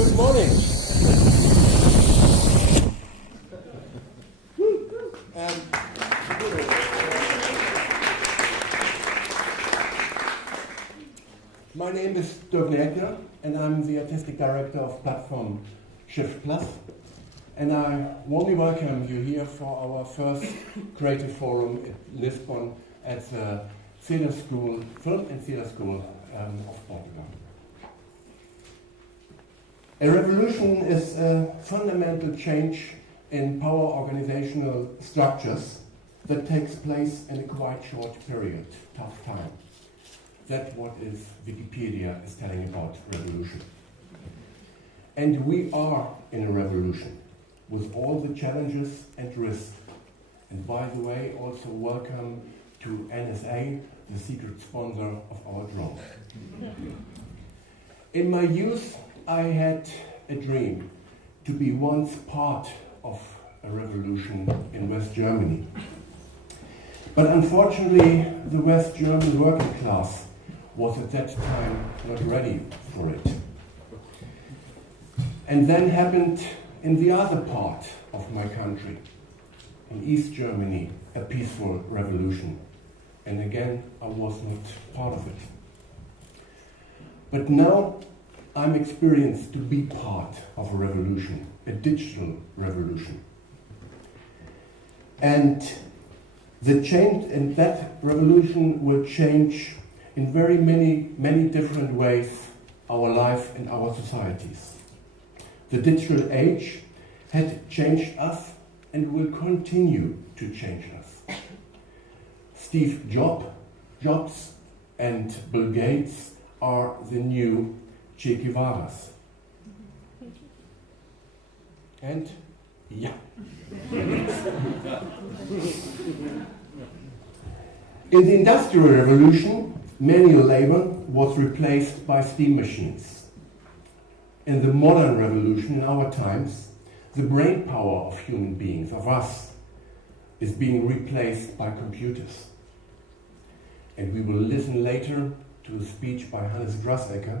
Good morning. My name is Dirk Nelkner, and I'm the Artistic Director of platform Shift Plus. And I warmly welcome you here for our first Creative Forum in Lisbon at the Theatre School, Film and Theatre School of Portugal. A revolution is a fundamental change in power organizational structures that takes place in a quite short period, tough time. That's what is Wikipedia is telling about revolution. And we are in a revolution with all the challenges and risks. And by the way, also welcome to NSA, the secret sponsor of our drone. In my youth, I had a dream to be once part of a revolution in West Germany. But unfortunately, the West German working class was at that time not ready for it. And then happened in the other part of my country, in East Germany, a peaceful revolution. And again, I was not part of it. But now I'm experienced to be part of a revolution, a digital revolution. And the change, and that revolution will change in very many different ways our life and our societies. The digital age had changed us and will continue to change us. Steve Jobs and Bill Gates are the new Che Guevaras. And yeah. In the Industrial Revolution, manual labor was replaced by steam machines. In the modern revolution, in our times, the brain power of human beings, of us, is being replaced by computers. And we will listen later to a speech by Hannes Grassecker,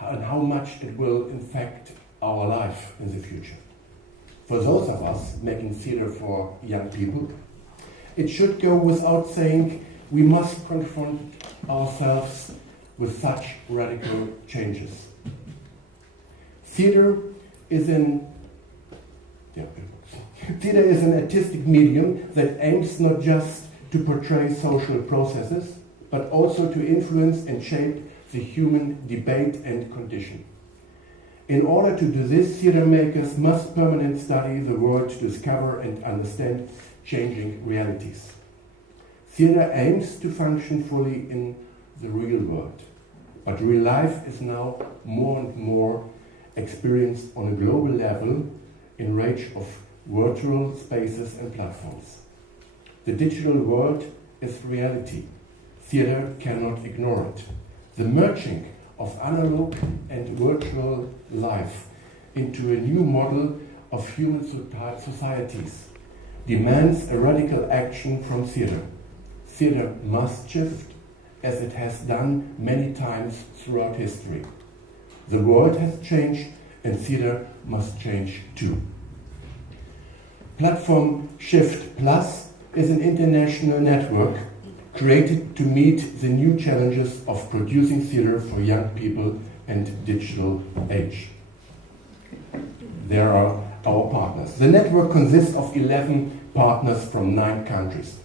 how much it will affect our life in the future. For those of us making theatre for young people, it should go without saying we must confront ourselves with such radical changes. Theatre is an artistic medium that aims not just to portray social processes, but also to influence and shape the human debate and condition. In order to do this, theatre makers must permanently study the world to discover and understand changing realities. Theatre aims to function fully in the real world, but real life is now more and more experienced on a global level in range of virtual spaces and platforms. The digital world is reality. Theatre cannot ignore it. The merging of analog and virtual life into a new model of human societies demands a radical action from theatre. Theatre must shift, as it has done many times throughout history. The world has changed, and theatre must change too. Platform Shift Plus is an international network created to meet the new challenges of producing theatre for young people and digital age. There are our partners. The network consists of 11 partners from 9 countries.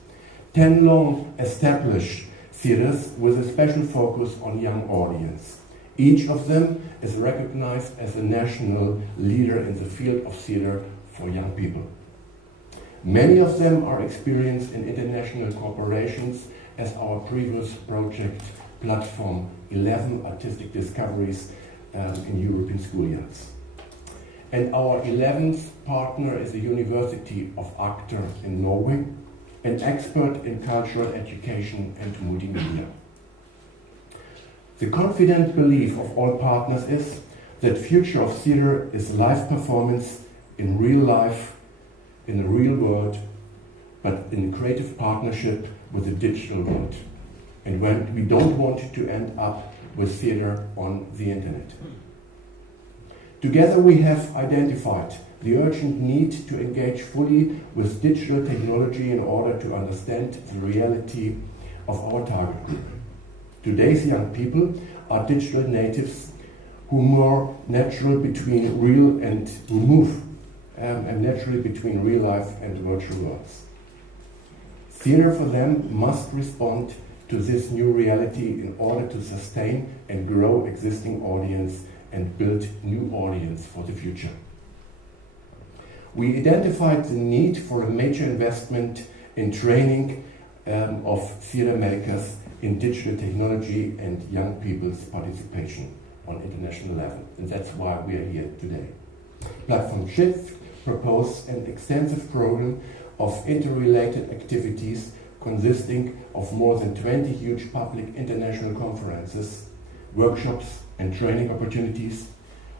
10 long-established theatres with a special focus on young audience. Each of them is recognized as a national leader in the field of theatre for young people. Many of them are experienced in international corporations, as our previous project platform 11 Artistic Discoveries in European schoolyards. And our 11th partner is the University of Agder in Norway, an expert in cultural education and multimedia. The confident belief of all partners is that future of theatre is live performance in real life, in the real world, but in creative partnership with the digital world. and when we don't want to end up with theater on the internet. Together we have identified the urgent need to engage fully with digital technology in order to understand the reality of our target group. Today's young people are digital natives who move naturally between real life and virtual worlds. Theater for them must respond to this new reality in order to sustain and grow existing audience and build new audience for the future. We identified the need for a major investment in training of theater makers in digital technology and young people's participation on international level, and that's why we are here today. Platform Shift proposed an extensive program of interrelated activities consisting of more than 20 huge public international conferences, workshops and training opportunities.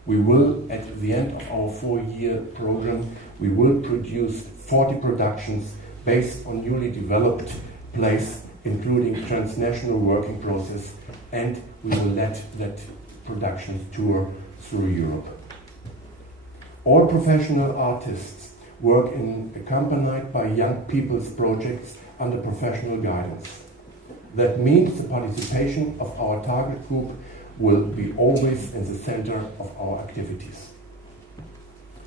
We will, at the end of our 4-year program, we will produce 40 productions based on newly developed plays, including transnational working process, and we will let that production tour through Europe. All professional artists work accompanied by young people's projects under professional guidance. That means the participation of our target group will be always in the center of our activities.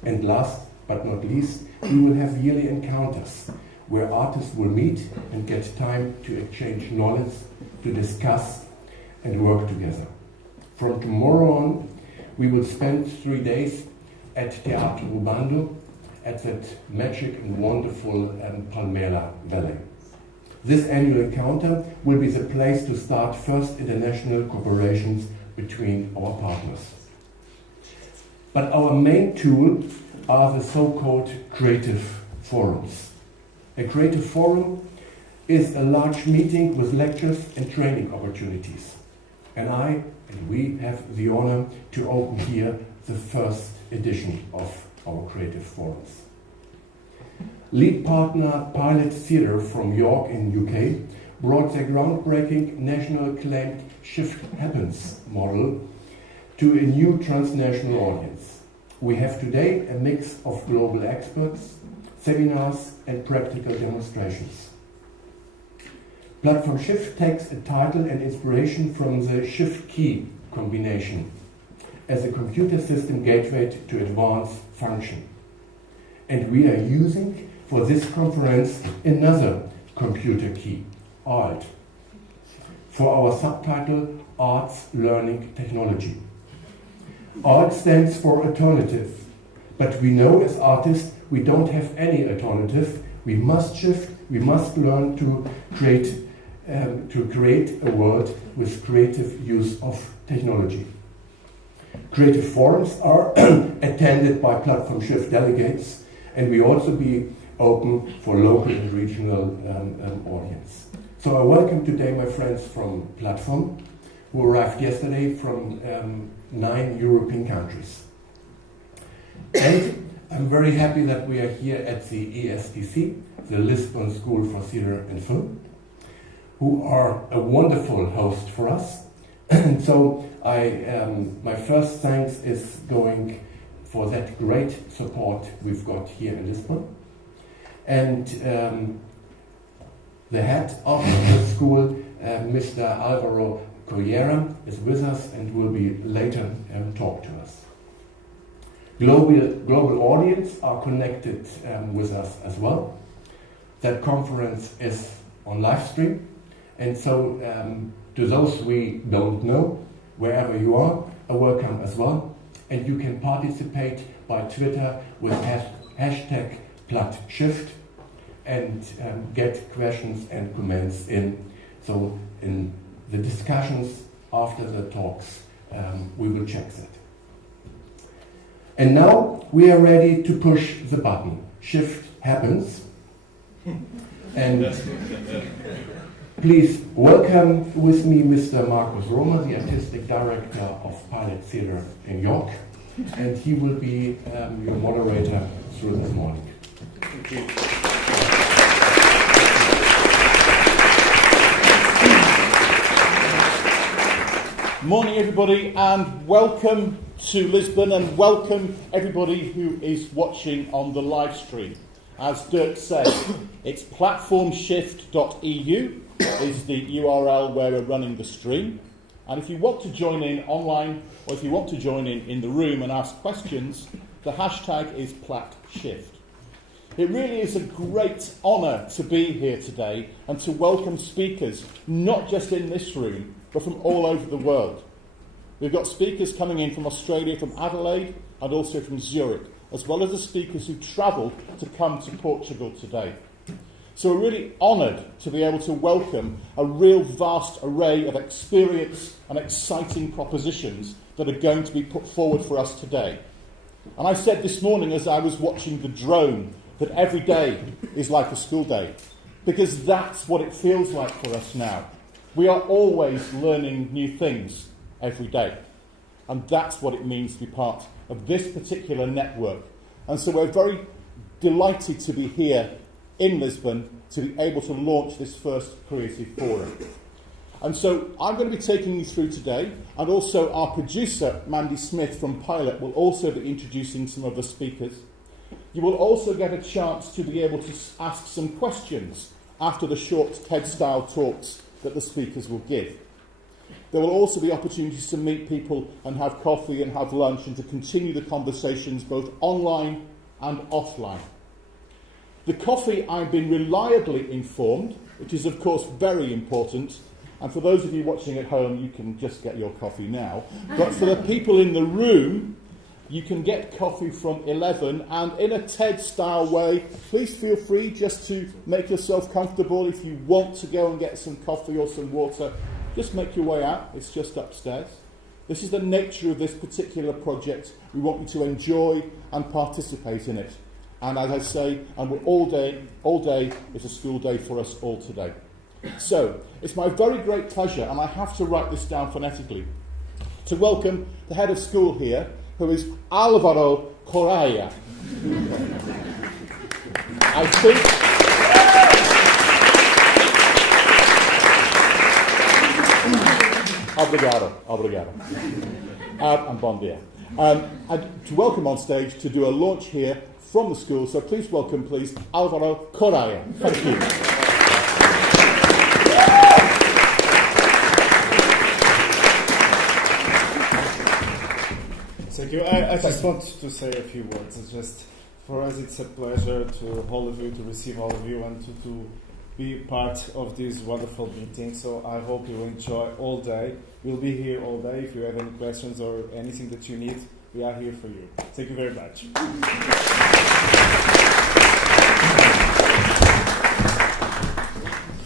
And last but not least, we will have yearly encounters where artists will meet and get time to exchange knowledge, to discuss and work together. From tomorrow on, we will spend 3 days at Teatro Rubando at that magic and wonderful Palmera Valley. This annual encounter will be the place to start first international cooperations between our partners. But our main tool are the so-called creative forums. A creative forum is a large meeting with lectures and training opportunities. And we have the honor to open here the first edition of our creative forums. Lead partner Pilot Theatre from York in UK brought their groundbreaking national acclaimed Shift Happens model to a new transnational audience. We have today a mix of global experts, seminars and practical demonstrations. Platform Shift takes a title and inspiration from the Shift key combination as a computer system gateway to advanced function. And we are using for this conference another computer key, ALT, for our subtitle Arts Learning Technology. ALT stands for alternative, but we know as artists we don't have any alternative. We must shift, we must learn to create a world with creative use of technology. Creative forums are attended by Platform Shift delegates, and we also be open for local and regional audience. So I welcome today my friends from Platform, who arrived yesterday from 9 European countries. And I'm very happy that we are here at the ESTC, the Lisbon School for Theatre and Film, who are a wonderful host for us. And so my first thanks is going for that great support we've got here in Lisbon. And the head of the school, Mr. Alvaro Corriera, is with us and will be later talk to us. Global audience are connected with us as well. That conference is on live stream, and so to those we don't know, wherever you are welcome as well. And you can participate by Twitter with hashtag #PlatShift and get questions and comments in. So in the discussions after the talks, we will check that. And now we are ready to push the button. Shift happens. And please welcome with me Mr. Marcus Roma, the Artistic Director of Pilot Theatre in York. And he will be your moderator through this morning. Thank you. Morning everybody, and welcome to Lisbon, and welcome everybody who is watching on the live stream. As Dirk said, it's platformshift.eu is the URL where we're running the stream. And if you want to join in online, or if you want to join in the room and ask questions, the hashtag is PlatShift. It really is a great honour to be here today and to welcome speakers, not just in this room, but from all over the world. We've got speakers coming in from Australia, from Adelaide, and also from Zurich, as well as the speakers who travelled to come to Portugal today. So we're really honoured to be able to welcome a real vast array of experience and exciting propositions that are going to be put forward for us today. And I said this morning as I was watching the drone that every day is like a school day, because that's what it feels like for us now. We are always learning new things every day. And that's what it means to be part of this particular network. And so we're very delighted to be here in Lisbon to be able to launch this first Creative Forum. And so I'm going to be taking you through today, and also our producer, Mandy Smith from Pilot, will also be introducing some of the speakers. You will also get a chance to be able to ask some questions after the short TED-style talks that the speakers will give. There will also be opportunities to meet people and have coffee and have lunch and to continue the conversations both online and offline. The coffee, I've been reliably informed, which is of course very important, and for those of you watching at home, you can just get your coffee now. But for the people in the room, you can get coffee from 11, and in a TED-style way, please feel free just to make yourself comfortable. If you want to go and get some coffee or some water, just make your way out. It's just upstairs. This is the nature of this particular project. We want you to enjoy and participate in it. And as I say, and we're all day is a school day for us all today. So, it's my very great pleasure, and I have to write this down phonetically, to welcome the head of school here, who is Álvaro Correia. I think... Obrigado. And bom dia. And to welcome on stage to do a launch here from the school, so please welcome, please, Álvaro Correia. Thank you. Thank you. I just want to say a few words. It's just, for us, it's a pleasure to all of you, to receive all of you, and to be part of this wonderful meeting. So I hope you will enjoy all day. We'll be here all day. If you have any questions or anything that you need, we are here for you. Thank you very much.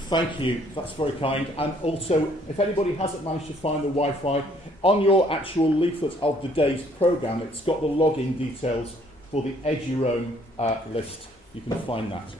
Thank you, that's very kind. And also, if anybody hasn't managed to find the Wi-Fi, on your actual leaflet of the day's programme, it's got the login details for the Eduroam list. You can find that.